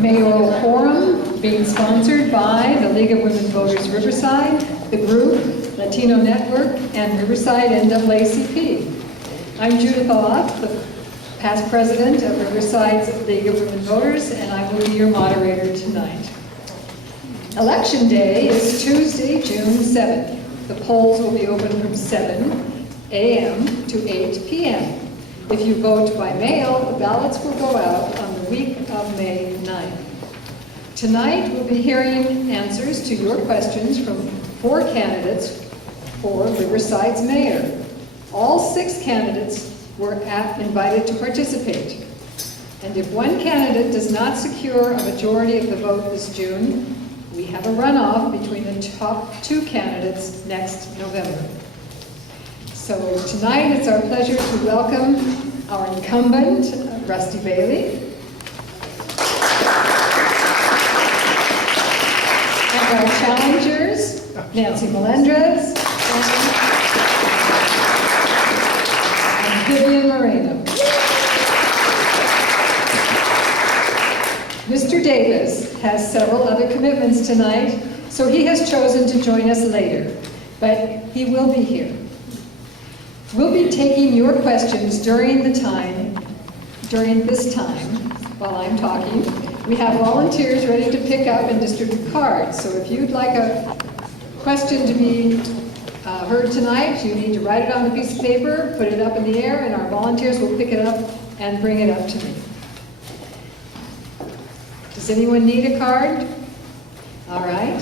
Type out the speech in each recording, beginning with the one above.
Mayoral Forum being sponsored by the League of Women Voters Riverside, the group, Latino Network, and Riverside NAACP. I'm Judith Olaf, the past president of Riverside's League of Women Voters, and I will be your moderator tonight. Election day is Tuesday, June 7th. The polls will be open from 7 a.m. to 8 p.m. If you vote by mail, the ballots will go out on the week of May 9th. Tonight, we'll be hearing answers to your questions from 4 candidates for Riverside's mayor. All 6 candidates were invited to participate. And if one candidate does not secure a majority of the vote this June, we have a runoff between the top 2 candidates next November. So tonight it's our pleasure to welcome our incumbent, Rusty Bailey, and our challengers, Nancy Melendrez and Vivian Moreno. Mr. Davis has several other commitments tonight, so he has chosen to join us later, but he will be here. We'll be taking your questions during this time, while I'm talking. We have volunteers ready to pick up and distribute cards, so if you'd like a question to be heard tonight, you need to write it on a piece of paper, put it up in the air, and our volunteers will pick it up and bring it up to me. Does anyone need a card? All right.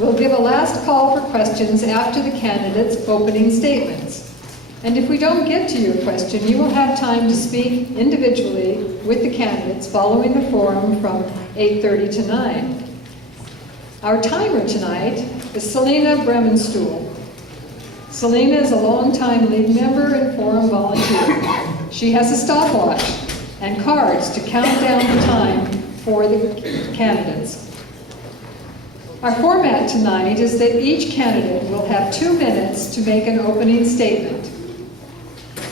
We'll give a last call for questions after the candidates' opening statements. And if we don't get to your question, you will have time to speak individually with the candidates following the forum from 8:30 to 9. Our timer tonight is Selena Bremenstuhl. Selena is a longtime league member and forum volunteer. She has a stopwatch and cards to count down the time for the candidates. Our format tonight is that each candidate will have 2 minutes to make an opening statement.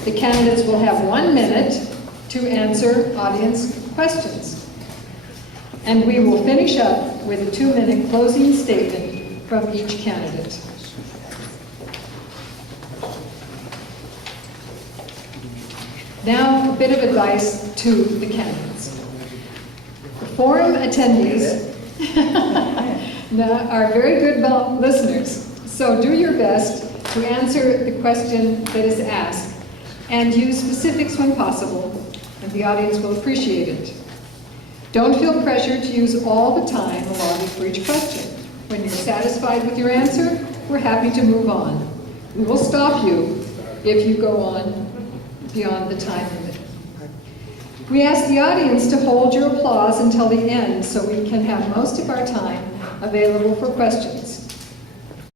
The candidates will have 1 minute to answer audience questions. And we will finish up with a 2-minute closing statement from each candidate. Now, a bit of advice to the candidates. The forum attendees are very good listeners, so do your best to answer the question that is asked and use specifics when possible, and the audience will appreciate it. Don't feel pressured to use all the time allotted for each question. When you're satisfied with your answer, we're happy to move on. We will stop you if you go on beyond the time limit. We ask the audience to hold your applause until the end so we can have most of our time available for questions.